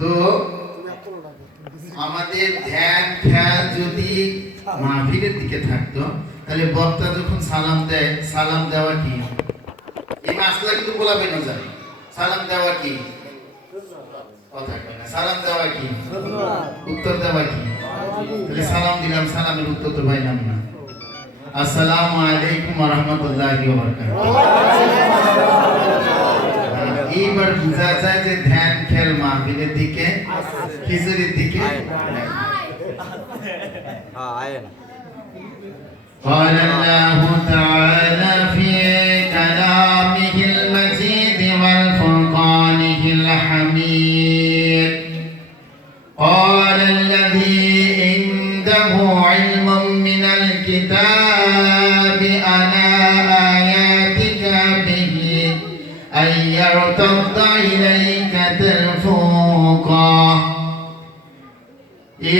তো আমাদের ধ্যান খেয়াল যদি মাহফিলের দিকে থাকতো, তাহলে বক্তা যখন সালাম দেয়, সালাম দেওয়া কি? এই মাসলা কিন্তু বলাবে না যায়। সালাম দেওয়া কি? কথা কয় না। সালাম দেওয়া কি? উত্তর দেওয়া কি? তাহলে সালাম দিলাম, সালামের উত্তর তো পাইলাম না। আসসালামু আলাইকুম ওয়া রাহমাতুল্লাহি ওয়া বারাকাতুহু। এইবার বোঝা যায় যে ধ্যান খেয়াল মাহফিলের দিকে, খিচুড়ির দিকে। قال الله تعالى في كلامه المجيد والفرقانه الحميد قال الذي عنده علم من الكتاب أنا آياتك به أن يرتد إليك طرفك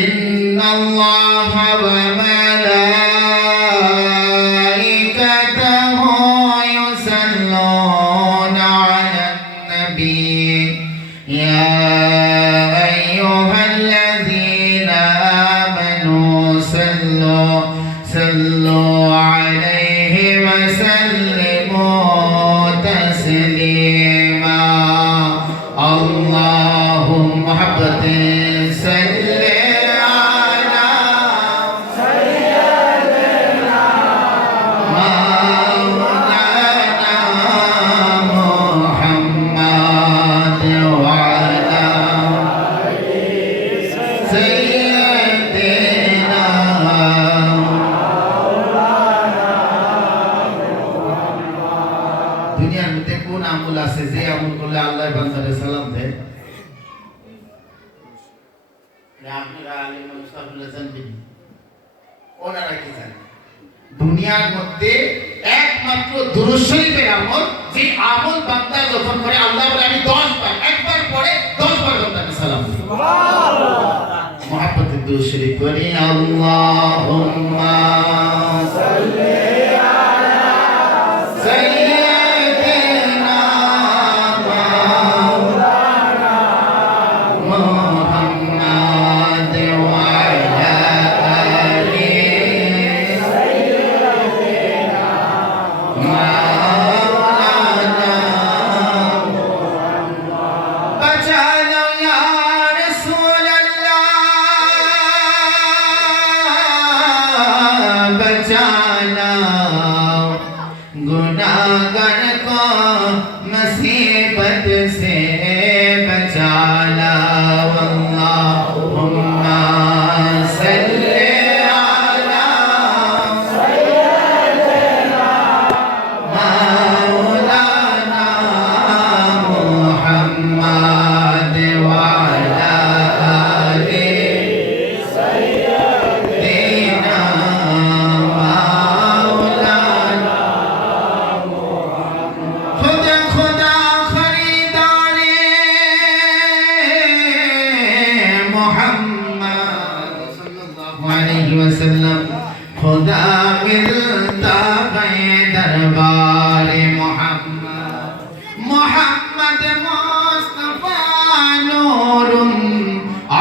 إن الله وملائكته يصلون على النبي يا أيها الذين آمنوا صلوا عليه وسلموا تسليما اللهم محبة দুনিয়ার মধ্যে কোন আমল আছে যে আমল করলে আল্লাহ বান্দারে সালাম দেয়? আপনারা আলিম মুস্তাফিরা জানবেন, ওনারা কি জানেন? দুনিয়ার মধ্যে একমাত্র দুরূদ শরীফের আমল, যে আমল বান্দা যখন করে আল্লাহ বলে আমি 10 বার, একবার পড়ে 10 বার বান্দাকে সালাম দিই। সুবহানাল্লাহ। মুহাব্বতে দুরূদ শরীফ পড়ি। আল্লাহুম্মা সাল্লি আলা সাইয়্যিদিনা মাওলানা মুহাম্মাদ ওয়া আলা আলিহি সাইয়্যিদিনা মাওলানা মুহাম্মাদ। বাঁচানো ইয়া রাসূলুল্লাহ, बचाना गुनाहगार को मुसीबत से बचाना अल्लाहुम्मा सल्ली अला सय्यिदिना मौलाना मुहम्मद व अला आलिहि सय्यिदिना खुदा मिलता है दरबारे मोहम्मद मोहम्मद मुस्तफा नूरुन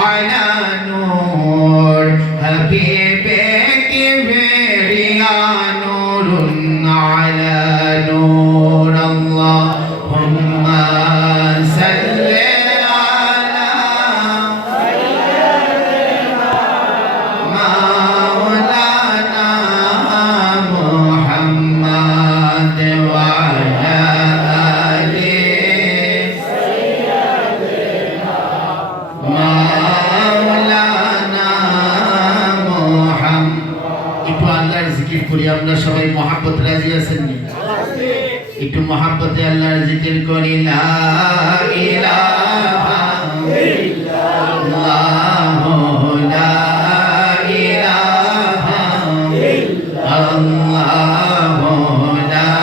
अला नूर हबीबे की बेरिया नूरुन अला नूर अल्लाहुम्मा सल्ली अला सय्यिदिना मौलाना मुहम्मद व अला आलिहि सय्यिदिना मौलाना मुहम्मद। একটু আল্লাহর জিকির করি আমরা সবাই। মহব্বত রাজি আছেন নি? একটু মহব্বতে আল্লাহর জিকির করি। লা ইলাহা ইল্লাল্লাহ লা ইলাহা ইল্লাল্লাহ লা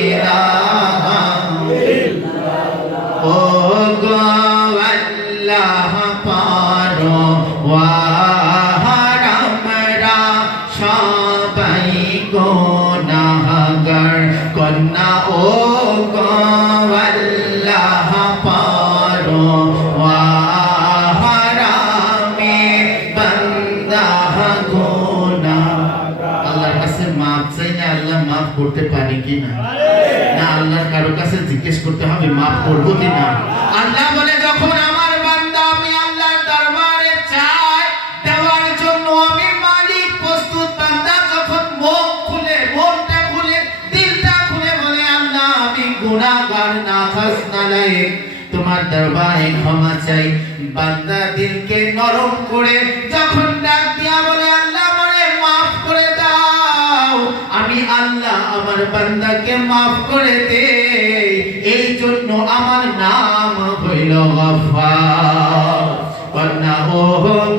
ইলাহা ইল্লাল্লাহ ও গো আল্লাহ পারো ওয়াহার আমরা সবাই গুনাহগার কন্যা ও গো আল্লাহ পারো ওয়া করতে হবে, মাফ করবো কিনা। আল্লাহ বলে যখন আমার বান্দা আমি আল্লাহর দরবারে চাই দেওয়ার জন্য আমি মালিক প্রস্তুত। বান্দা যখন মুখ খুলে, মনটা খুলে, দিলটা খুলে বলে আল্লাহ আমি গুনাহগার, নাফাস, নালায়েক, তোমার দরবারে ক্ষমা চাই। বান্দা দিলকে নরম করে যখন ডাক দিয়া বলে আল্লাহ আমারে মাফ করে দাও, আমি আল্লাহ আমার বান্দাকে মাফ করে দে। এই জন্য আমার নাম হইল গফফার। বন্না ও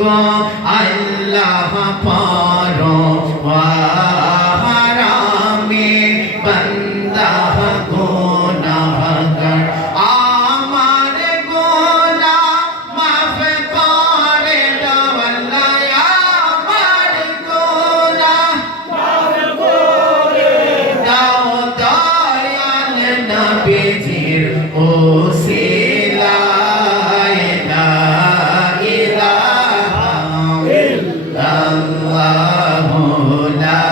গো আল্লাহ পারো ওয়ারামে বান্দা গুনাহগার, আমার গুনাহ মাফ করে দাও আল্লাহ, আমার গুনাহ মাফ করে দাও দয়াল নবীজির ওসিলায় লা ইলাহা ইল্লাল্লাহু লা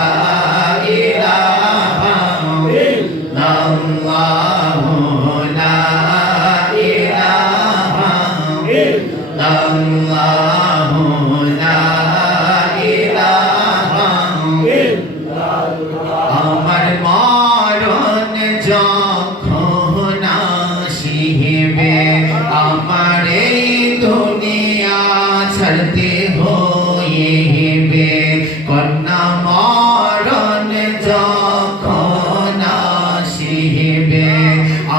ইলাহা ইল্লাল্লাহু লা ইলাহা ইল্লাল্লাহু লা ইলাহা ইল্লাল্লাহ। আমার মরণ যখন আসিবে আমার এই দুনিয়া ছাড়তে হইবে, কন্যা মরণ যখন আসিবে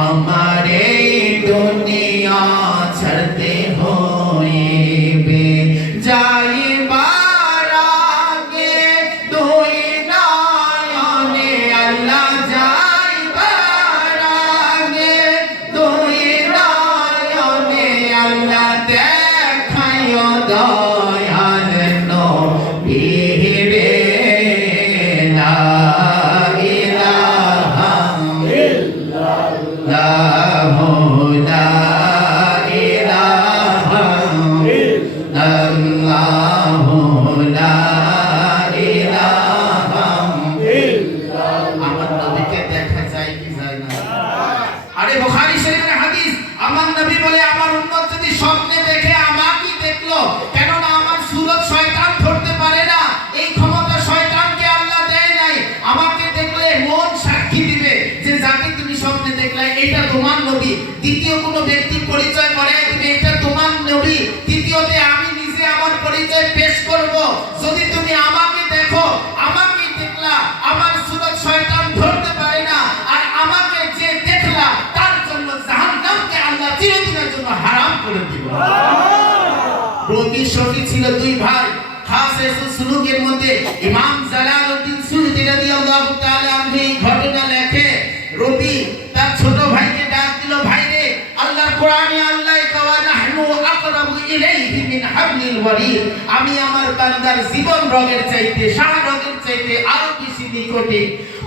আমার এই দুনিয়া ছাড়তে হইবে। যাইবার আগে দুই নয়নে আল্লাহ, যাইবার আগে দুই নয়নে আল্লাহ দেখাইও দয়াল নবীরে লা ইলাহা ইল্লাল্লাহু লা ইলাহা ইল্লাল্লাহু লা ইলাহা ইল্লাল্লাহ। আমার নবীকে দেখা যায় কি যায় না? আরে বুখারী শরীফের হাদিস, আমার নবী বলে আমার উম্মত যদি স্বপ্নে দেখে আমাকে দেখলো, কেননা আমার সুরত শয়তান ধরতে পারে না, এই ক্ষমতা শয়তানকে আল্লাহ দেয় নাই। আমাকে দেখলে মন সাক্ষী দিবে যে যাকে তুমি স্বপ্নে দেখলে এটা তোমার নবী। দ্বিতীয় কোনো ব্যক্তির পরিচয় করাই দিবে এটা তোমার নবী। তৃতীয়তে আমি নিজে আমার পরিচয় পেশ করব। যদি তুমি আমাকে দেখো, আমাকে দেখলা, আমার সুরত শয়তান ধরতে পারে না। আর আমাকে যে দেখলা তার জন্য জাহান্নামকে আল্লাহ চিরদিনের জন্য হারাম করে দিবেন। রবি শফি ছিল দুই ভাই, খাস সুলুকের মধ্যে ইমাম জালালউদ্দিন সুয়ুতী রাদিয়াল্লাহু তাআলা আনহু এই ঘটনা লেখে। রবি তার ছোট ভাইকে ডাক দিল, ভাই রে আল্লাহর কোরআনে আল্লাহ কওয়া নাহনু আকরাবু ইলাইহি মিন হাবলিল ওয়ারিদ, আমি আমার বান্দার জীবন রগের চাইতে, সারা রগের চাইতে আরো বেশি নিকটে।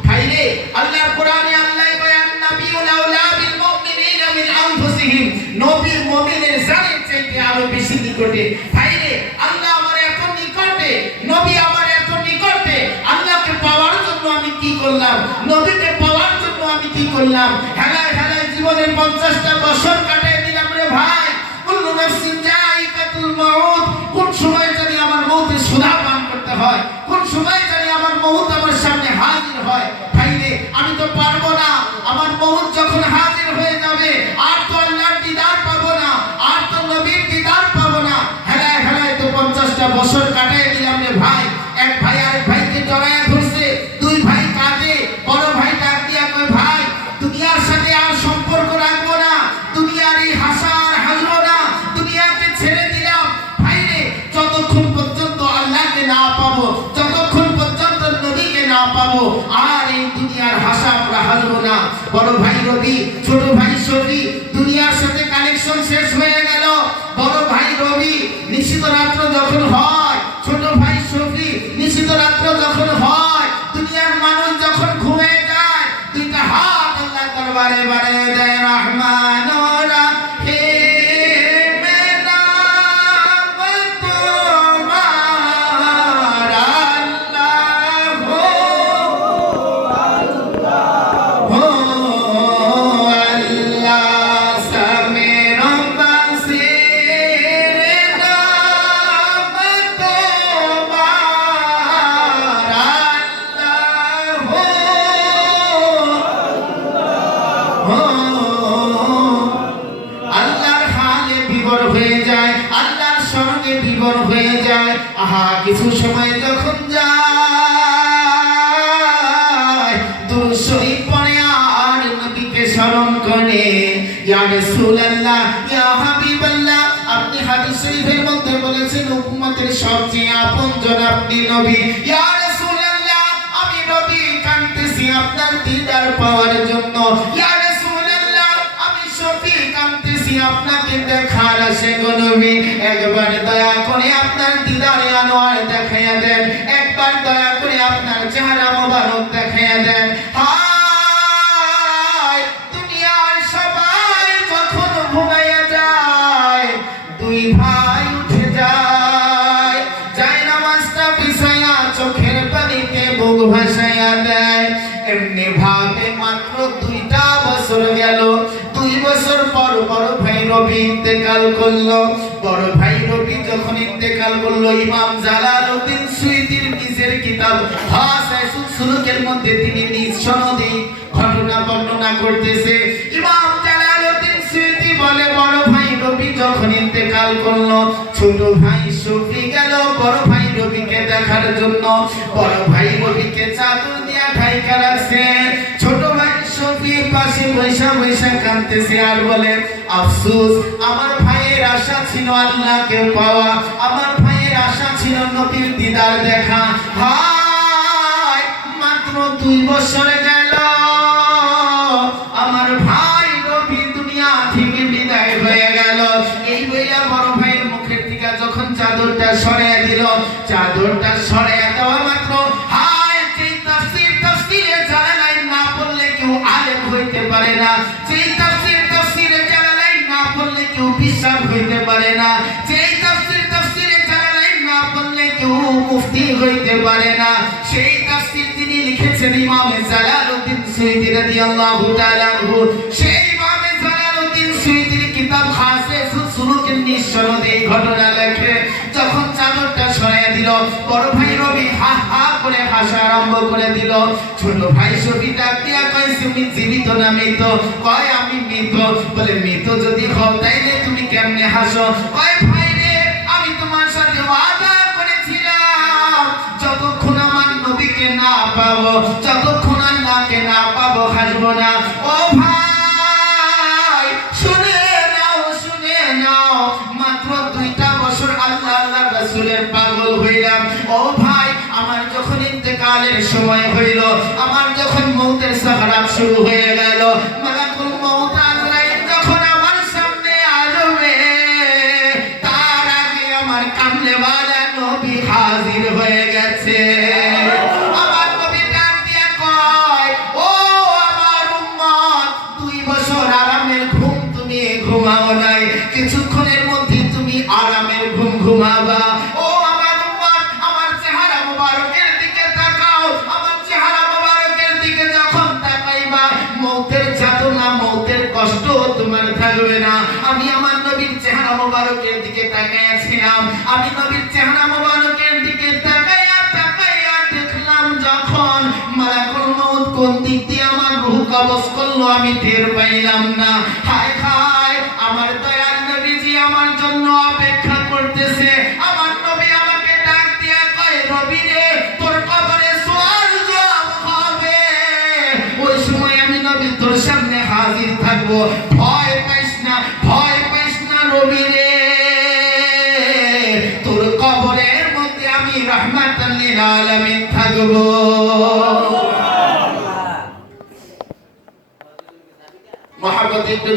ভাই রে আল্লাহর কোরআনে আল্লাহ কয় আন-নাবিয়্যু আউলা বিল মুমিনিনা মিন আনফুসিহিম, নবী মুমিনের জানের চাইতে আরো বেশি নিকটে। ভাই রে আল্লাহ আমার এত নিকটে, নবী আমার এত নিকটে, আল্লাহকে পাওয়ার জন্য আমি কি করলাম, নবীকে পাওয়ার জন্য আমি কি করলাম? হেলায় হেলায় জীবনের 50টা বছর কাটিয়ে দিলাম রে ভাই। কুল্লু নাফসিন যায়িকাতুল মাউত, কোন সময় জানি আমার মউতের সুধা পান করতে হয়, কোন সময় জানি আমার মউত আমার সামনে হাজির হয়। ভাই রে আমি তো পারবো না, আমার মউত যখন হাজির হয়ে যাবে আর তো আল্লাহর দিদার পাবো না, আর তো নবীর দিদার পাবো না। হেলায় হেলায় তো 50টা বছর কাটিয়ে দিলাম রে ভাই। এক ভাই আরেক ভাইকে জড়ায়া ধরছে, দুই ভাই কাঁদে। বড় ভাই ডাক দিয়া কয়, ভাই দুনিয়ার সাথে আর সম্পর্ক রাখবো না, দুনিয়ার এই হাসা আর হাসবো না, দুনিয়াকে ছেড়ে দিলাম। ভাই রে যতক্ষণ পর্যন্ত আল্লাহকে না পাবো, যতক্ষণ পর্যন্ত নবীকে না পাবো, আর এই দুনিয়ার হাসা আমরা হাসবো না। বড় ভাই রবি, ছোট ভাই শফি, দুনিয়ার সাথে কানেকশন শেষ হয়ে গেল। বড় ভাই রবি নিশিত রাত্র যখন হয়, ছোট ভাই শফি নিশিত রাত্র যখন হয়, দুনিয়ার মানুষ যখন ঘুমিয়ে যায়, দুইটা হাত আল্লাহ দরবারে বাড়িয়ে দেয়, রহমানুর রহিম নাম তোমার আল্লাহ, আল্লাহ হয়ে যায়, আল্লাহর স্মরণে বিভোর হয়ে যায়। আহা, কিছু সময় যখন যায় দুরূদ শরীফ পড়ে আর নবীকে স্মরণ করে। ইয়া রাসূলুল্লাহ, ইয়া হাবিবাল্লাহ, আপনি হাদিস শরীফের মধ্যে বলেছেন উম্মতের সবচেয়ে আপনজন আপনি নবী। ইয়া রাসূলুল্লাহ, আমি নবী কাঁদতেছি আপনার দিদার পাওয়ার জন্য। ইয়া রাসূলুল্লাহ, আমি শফি কাঁদতেছি আপনাকে দেখার আশে গো নবী। একবার দয়া করে আপনার দিদারে আনোয়ার দেখাইয়া দেন, একবার দয়া করে আপনার চেহারা মোবারক দেখাইয়া দেন। হায়, দুনিয়ার সবাই যখন ঘুমাইয়া যায়, দুই ভাই উঠে যায়, যায় নামাজটা বিছাইয়া চোখের পানিতে বুক ভাসাইয়া দেয়। এমনি ভাবে মাত্র 2টা বছর গেল। 2 বছর পর বড় ভাই রবি ইন্তেকাল করলো। বড় ভাই রবি যখন ইন্তেকাল করলো, ইমাম জালালউদ্দিন সুয়ুতীর নিজের কিতাব হাসায়সুল সুলুকের মধ্যে তিনি নিজ সনদে ঘটনা বর্ণনা করতেছে। ইমাম জালালউদ্দিন সুয়ুতী বলে, বড় ভাই রবি যখন ইন্তেকাল করলো, ছোট ভাই শফি গেল বড় ভাই রবিকে দেখার জন্য। বড় ভাই রবিকে চাদর দিয়া ঢাইকা রাখছে। ছোট ভাই শফি পাশে বৈশা বৈশা কাঁদতেছে আর বলে, আফসোস, আমার ভাইয়ের আশা ছিল আল্লাহকে পাওয়া, আমার ভাইয়ের আশা ছিল নবীর দিদার দেখা। হায়, মাত্র 2 বছর গেল, আমার ভাই রবি দুনিয়া থেকে বিদায় হয়ে গেল। এই বইলা বড় ভাইয়ের মুখের থেকে যখন চাদরটা সরিয়ে দিল, চাদরটা সরিয়ে দেওয়া মাত্র, হায়, যেই তাফসীরে জালালাইন না পড়লে কেউ আলেম হইতে পারে না, যেই তাফসীরে জালালাইন না পড়লে কেউ বিশ্বাস হইতে পারে না, যেই তাফসীরে জালালাইন না পড়লে কেউ মুফতি হইতে পারে না, সেই তাফসীর তিনি লিখেছেন ইমাম জালালউদ্দিন সুয়ুতী রাদিয়াল্লাহু তাআলা আনহু। সেই ইমাম জালালউদ্দিন সুয়ুতীর কিতাব হাসায়সুল সুলুকের নিঃসনদে এই ঘটনা লেখে। যখন চাদরটা সরাইয়া দিল, বড় ভাই রবি হা হা করে হাসা আরম্ভ করে দিল। ছোট ভাই শফি ডাক দিয়া কয়, তুমি জীবিত না মৃত? কয়, আমি মৃত। বলে, মৃত যদি হও তাইলে তুমি কেমনে হাসো? কয়, ভাই রে, আমি তোমার সাথে ওয়াদা করেছিলাম যতক্ষণ আমার নবীকে না পাবো, যতক্ষণ আল্লাহকে না পাবো, হাসবো না। ও ভাই, শুনে নাও, শুনে নাও, মাত্র 2টা বছর আল্লাহ আল্লাহ রাসূলের পাগল হইলাম। ও ভাই, আমার যখন ইন্তেকালের সময় হইল, আমার যখন মওতের সাকরাত শুরু হয়ে গেল, মালাকুল মওত আজরাইল যখন আমার সামনে আসবে, তার আগে আমার কামলেওয়ালা নবী হাজির হয়ে গেছে। আমার নবী ডাক দিয়া কয়, ও আমার উম্মত, 2 বছর আরামের ঘুম তুমি ঘুমাও নাই, কিছুক্ষণের মধ্যে তুমি আরামের ঘুম ঘুমাবা। ও আমার উম্মত, আমার চেহারা মোবারকের দিকে তাকাও, আমার চেহারা মোবারকের দিকে যখন তাকাইবা, মওতের যাতনা, মওতের কষ্ট তোমার থাকবে না। আমি আমার নবীর চেহারা মোবারকের দিকে তাকাইয়াছিলাম, আমি নবীর চেহারা মোবারকের দিকে তাকাইয়া তাকাইয়া দেখলাম যখন মালাকুল মওত কোন দিক দিয়ে আমার রূহ কবজ করলো আমি টের পাইলাম না। হায় হায়, আমার দয়াল নবীজি আমার জন্য অপেক্ষা করতেছে। আমার নবী আমাকে ডাক দিয়া কয়, রবি রে, তোর কবরে সওয়াল জবাব হবে, ওই সময় আমি নবী তোর সামনে হাজির থাকবো। ভয় পাইস না, ভয় পাইস না রবি রে, তোর কবরের মধ্যে আমি রাহমাতাল লিল আলামিন থাকবো। মহাব্বতে একটু